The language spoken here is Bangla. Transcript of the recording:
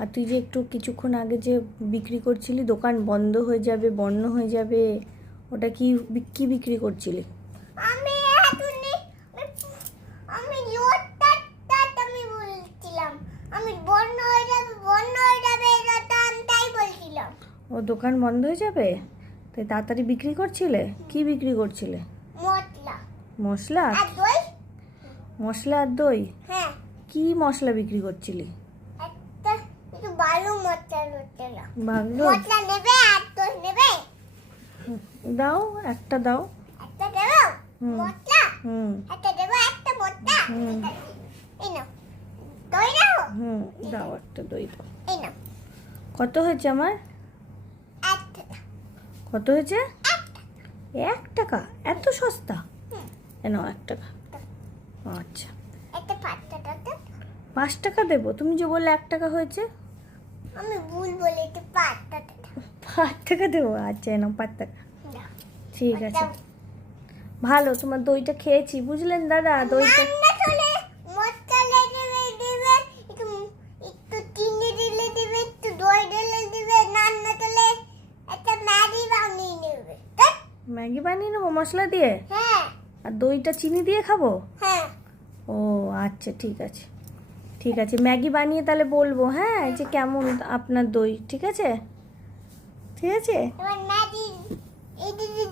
আর তুই যে একটু কিছুক্ষণ আগে যে বিক্রি করছিলি দোকান বন্ধ হয়ে যাবে, বন্ধ হয়ে যাবে, ওটা কি কি বিক্রি করছিলি? আমি এখনই আমি লোটটা আমি বলছিলাম আমি বন্ধ হয়ে যাবে এটা আমি তাই বলছিলাম। ও দোকান বন্ধ হয়ে যাবে তাই তাড়াতাড়ি বিক্রি করছিলে? কি বিক্রি করছিলে? মশলা মশলা? আর দই। মশলা আর দই? হ্যাঁ, কি মশলা বিক্রি করছিলি? একটা একটু ভালো মশলা হচ্ছিল। ভালো? মশলা নেবে আর দই নেবে? দাও, একটা দাও। একটা দেবো মশলা? হুম একটা দেবো, একটা মশলা। হুম এই নাও দই নাও। হুম দাও, একটা দই দাও। এই নাও কত হয়েছে আমার? একটা কত হয়েছে? 1 টাকা? এত সস্তা? এ নাও 1 টাকা। আচ্ছা, একটা পাত্তাটা 5 টাকা দেবো? তুমি যে বললে 1 টাকা হয়েছে। আমি ভুল বলেছি, পাত্তাটা 5 টাকা দেবো? আচ্ছা, এ নাও 5 টাকা। ঠিক আছে, ভালো, তোমার দইটা খেয়েছি, বুঝলেন দাদা? দইটা রান্না চলে মশলা দিবে, একটু চিনি দিলে দিবে, একটু দই দিলে দিবে, রান্না চলে একটা ম্যাগি বানিয়ে নেবে। ম্যাগি বানিয়ে নেবো মশলা দিয়ে? হ্যাঁ আর দইটা চিনি দিয়ে খাবো? হ্যাঁ। ও আচ্ছা, ঠিক আছে ঠিক আছে, ম্যাগি বানিয়ে তাহলে বলবো, হ্যাঁ, যে কেমন আপনার দই। ঠিক আছে ঠিক আছে। এবার ম্যাগি এই দিদি